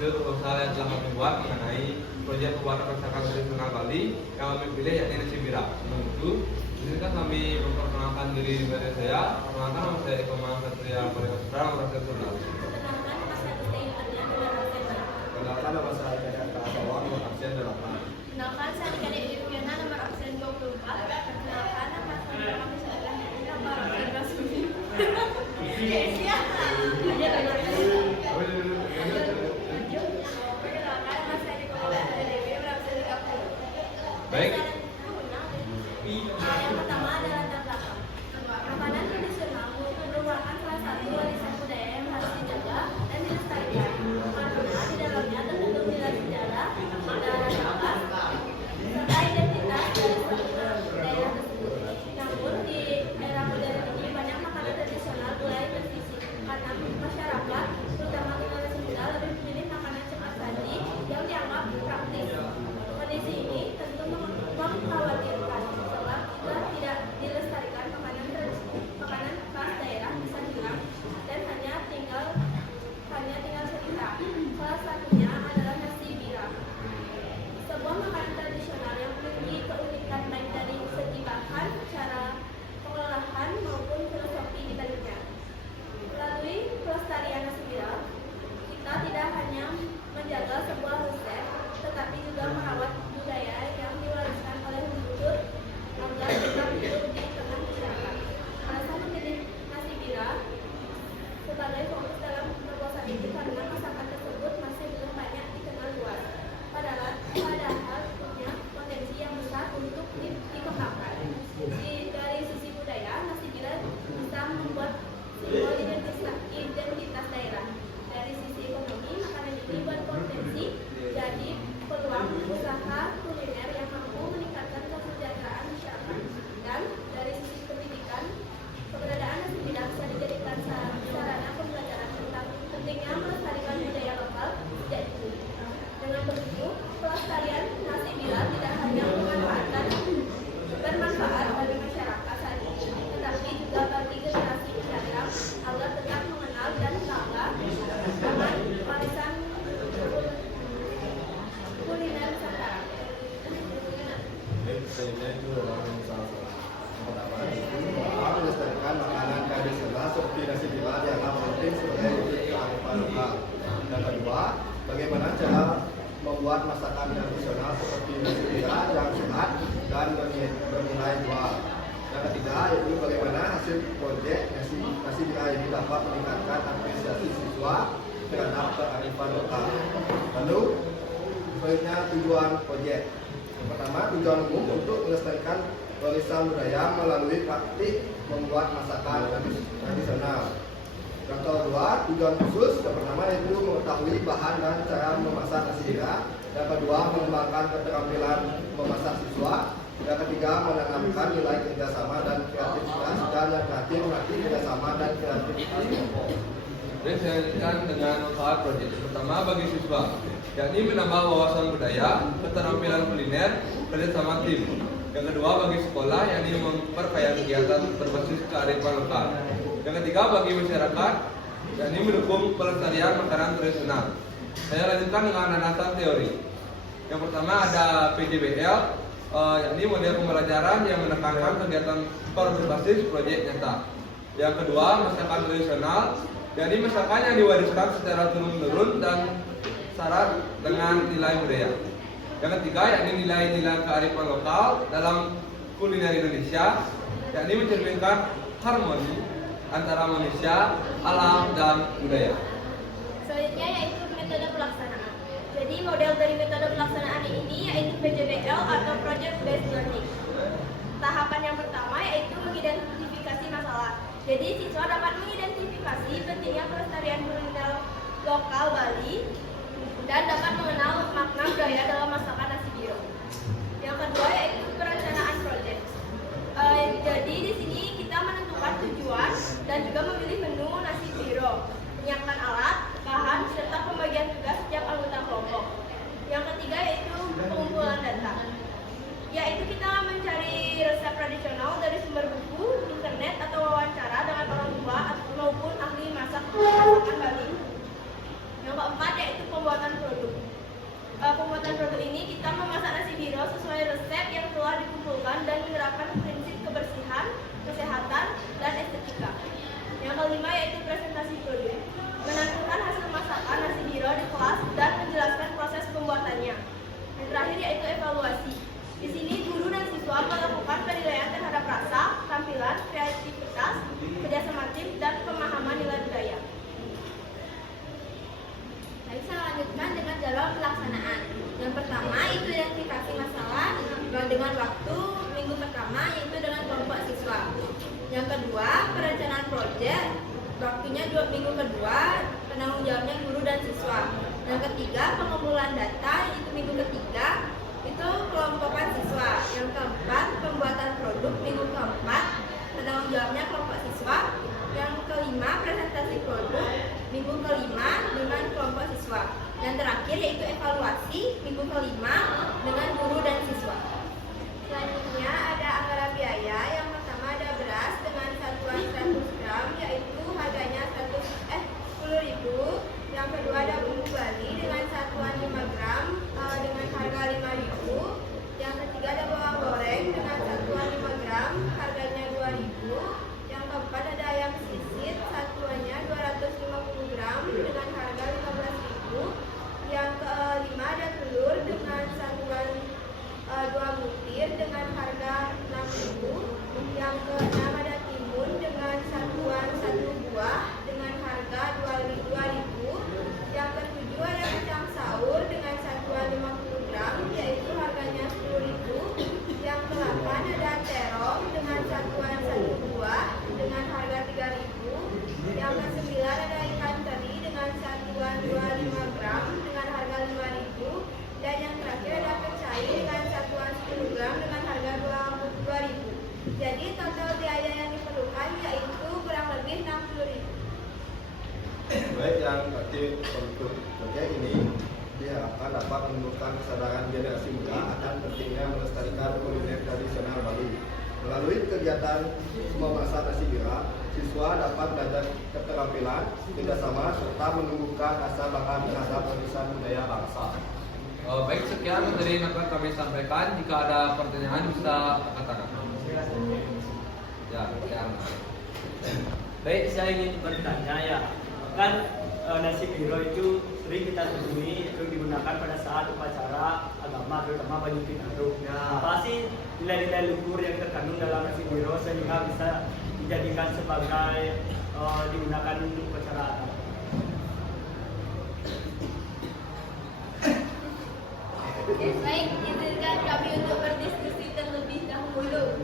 hasil proposal yang telah kami buat mengenai proyek pembuatan masakan tradisional Bali yang kami pilih yakni nasi bira. Untuk di sini kan kami memperkenalkan diri dari saya. Perkenalkan nama saya Eko Satria Paripastra, Merasa Sunda. Kenalkan nama saya Kadek Kasawang, nomor absen 8. Kenalkan saya Kadek Yufiana, nomor absen 24. Kenalkan nama saya Kami Salah, nomor absen 29. Baik. Yang pertama adalah latar belakang. Makanan tradisional merupakan salah satu warisan budaya yang harus dijaga dan dilestarikan. Karena di dalamnya terkandung nilai sejarah, budaya lokal, serta identitas dari daerah tersebut. Namun di era modern ini banyak makanan tradisional mulai tersisih karena masyarakat, terutama generasi muda, lebih memilih makanan cepat saji yang dianggap praktis. Kondisi ini tentu mengkhawatirkan sebab jika tidak dilestarikan makanan khas daerah bisa hilang dan hanya tinggal cerita. Salah satunya adalah nasi bira, sebuah makanan tradisional yang memiliki keunikan baik dari segi bahan, cara pengolahan maupun filosofi di baliknya. Melalui pelestarian nasi bira, kita tidak hanya menjaga sebuah resep, tetapi juga merawat budaya yang diwariskan oleh leluhur agar tetap hidup di tengah masyarakat. Alasan memilih nasi bira sebagai fokus dalam proposal ini karena masakan tersebut masih belum banyak dikenal luas, padahal punya potensi yang besar untuk dikembangkan. Dari sisi budaya, nasi bira bisa membuat simbol identitas daerah. Dari sisi ekonomi, makanan ini berpotensi jadi peluang usaha kuliner yang mampu meningkatkan kesejahteraan masyarakat. Dan dari sisi pendidikan, keberadaan nasi bira bisa dijadikan sarana pembelajaran tentang pentingnya melestarikan budaya lokal sejak dini. Dengan begitu, pelestarian nasi bira tidak hanya bermanfaat bagi masyarakat saat ini, tetapi juga bagi generasi mendatang agar tetap mengenal dan bangga dengan warisan kuliner Nusantara. Melestarikan makanan tradisional seperti nasi bira dianggap penting sebagai wujud kearifan lokal. Yang kedua, bagaimana cara membuat masakan tradisional seperti nasi bira yang sehat dan bernilai jual. Yang ketiga, yaitu bagaimana hasil proyek nasi bira ini dapat meningkatkan apresiasi siswa terhadap kearifan lokal. Lalu, selanjutnya tujuan proyek. Yang pertama, tujuan umum untuk melestarikan warisan budaya melalui praktik membuat masakan tradisional. Yang kedua, tujuan khusus. Yang pertama yaitu mengetahui bahan dan cara memasak nasi bira. Yang kedua, mengembangkan keterampilan memasak siswa. Yang ketiga, menanamkan nilai kerjasama dan kreativitas. Dan yang terakhir, melatih kerjasama dan kreativitas kelompok. Dan saya lanjutkan dengan manfaat proyek. Pertama, bagi siswa, yakni menambah wawasan budaya, keterampilan kuliner, kerjasama tim. Yang kedua, bagi sekolah, yakni memperkaya kegiatan berbasis kearifan lokal. Yang ketiga, bagi masyarakat, yakni mendukung pelestarian makanan tradisional. Saya lanjutkan dengan landasan teori. Yang pertama ada PJBL, yakni model pembelajaran yang menekankan kegiatan berbasis proyek nyata. Yang kedua, masakan tradisional, yakni masakan yang diwariskan secara turun-temurun dan syarat dengan nilai budaya. Yang ketiga, yakni nilai-nilai kearifan lokal dalam kuliner Indonesia, yakni mencerminkan harmoni antara manusia, alam, dan budaya. Selanjutnya yaitu metode pelaksanaan. Jadi model dari metode pelaksanaan ini yaitu PJBL atau Project Based Learning. Tahapan yang pertama yaitu mengidentifikasi masalah. Jadi siswa dapat mengidentifikasi pentingnya pelestarian kuliner lokal Bali dan dapat mengenal makna budaya dalam masakan nasi bira. Yang kedua yaitu perencanaan proyek. Jadi di sini kita menentukan tujuan dan juga memilih menu nasi bira, menyiapkan alat, bahan, serta pembagian tugas setiap anggota kelompok. Yang ketiga yaitu pengumpulan data. Yaitu kita mencari resep tradisional dari sumber buku, internet, atau wawancara dengan orang tua maupun ahli masakan Bali. Yang keempat yaitu pembuatan produk ini kita memasak nasi biro sesuai resep yang telah dikumpulkan dan menerapkan prinsip kebersihan, kesehatan, dan estetika. Yang kelima yaitu presentasi produk. Menampilkan hasil masakan nasi biro di kelas dan menjelaskan proses pembuatannya. Yang terakhir yaitu evaluasi. Di sini guru dan siswa melakukan penilaian terhadap rasa, tampilan, kreativitas, kerjasama tim, dan pemahaman nilai budaya. Baik, saya lanjutkan dengan jadwal pelaksanaan. Yang pertama itu identifikasi masalah dengan waktu minggu pertama yaitu dengan kelompok siswa. Yang kedua perencanaan proyek, waktunya 2 minggu kedua, penanggung jawabnya guru dan siswa. Yang ketiga pengumpulan data itu minggu ketiga, itu kelompokan siswa. Yang keempat pembuatan produk minggu keempat, penanggung jawabnya kelompok siswa. Yang kelima presentasi produk minggu kelima dengan kelompok siswa. Yang terakhir yaitu evaluasi minggu kelima dengan guru dan siswa. Selanjutnya ada anggaran biaya. Yang pertama ada beras dengan satuan 100 gram yaitu harganya 10.000. Yang kedua ada bumbu Bali dengan satuan 5 gram dengan harga 5.000. Yang ketiga ada bawang goreng dengan satuan 5 gram harganya 2.000. Yang keempat ada ayam sisit satuannya 250 gram dengan harga 15.000. Yang kelima ada telur dengan satuan 2 butir dengan harga 6.000. Yang keenam ada timun dengan satuan 1 buah dengan harga 2.000. Yang ketujuh ada kacang saur dengan satuan 50 gram yaitu harganya 10.000. Yang ke-8 ada terong dengan satuan 1 buah dengan harga 3.000. Yang ke-9 ada ikan teri dengan satuan 25 gram dengan harga 5.000. Dan yang terakhir ada pecai dengan satuan 10 gram dengan harga 22.000. Jadi total biaya yang diperlukan yaitu kurang lebih 60.000. Baik, yang tadi untuk proyek ini diharapkan dapat menumbuhkan kesadaran generasi muda akan pentingnya melestarikan kuliner tradisional Bali. Melalui kegiatan memasak nasi bira, siswa dapat belajar keterampilan, kerjasama, serta menumbuhkan rasa bangga terhadap warisan budaya bangsa. Baik, sekian materi yang akan kami sampaikan. Jika ada pertanyaan bisa angkat tangan. Ya, sekian. Baik, saya ingin bertanya ya, kan nasi biro itu sering kita temui itu digunakan pada saat upacara agama, terutama Banyu Pinaro. Apa sih nilai-nilai luhur yang terkandung dalam nasi biro sehingga bisa dijadikan sebagai digunakan untuk upacara agama? Baik, izinkan kami untuk berdiskusi terlebih dahulu.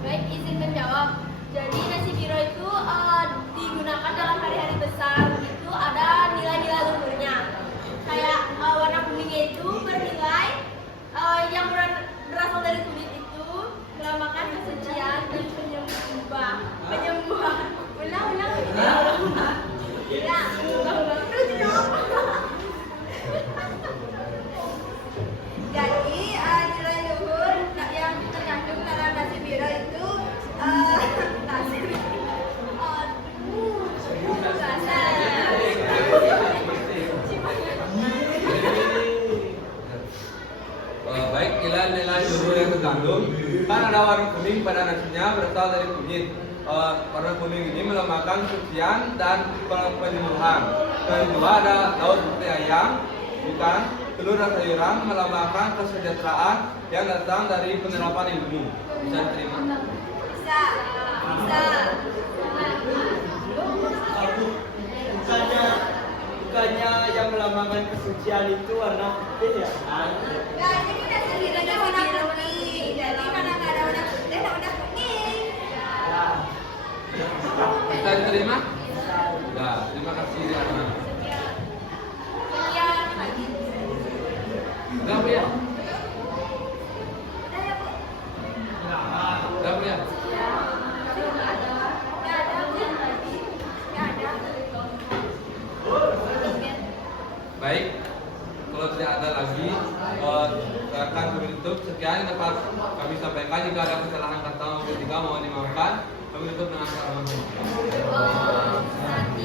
Baik, izin menjawab. Jadi nasi biro itu digunakan dalam hari-hari besar. Itu ada nilai-nilai luhurnya. Kayak warna kuningnya itu bernilai yang berasal dari kulit itu melambangkan kesucian dan penyembuhan. Ulang. Jadi Bandung, kan ada warna kuning pada nasinya berasal dari kunyit. Warna kuning ini melambangkan kesucian dan penyembuhan. Dan kedua ada laut seperti ayam, bukan telur dan sayuran melambangkan kesejahteraan yang datang dari penerapan ilmu. Bisa diterima? Bisa. Bukannya yang melambangkan kesucian itu warna putih ya? Enggak, ini udah sendirinya warna putih. Jadi karena nggak ada warna putih, ada warna kuning. Ya. Bisa diterima? Nah, terima kasih Ana. Sekian lagi. Enggak Bu ya? Udah ya, Bu? Enggak Bu ya? Nggak ada. Baik, kalau tidak ada lagi akan kami tutup. Sekian yang dapat kami sampaikan. Jika ada kesalahan kata maupun ketika mohon dimaafkan. Kami tutup dengan salam. Oh, nanti.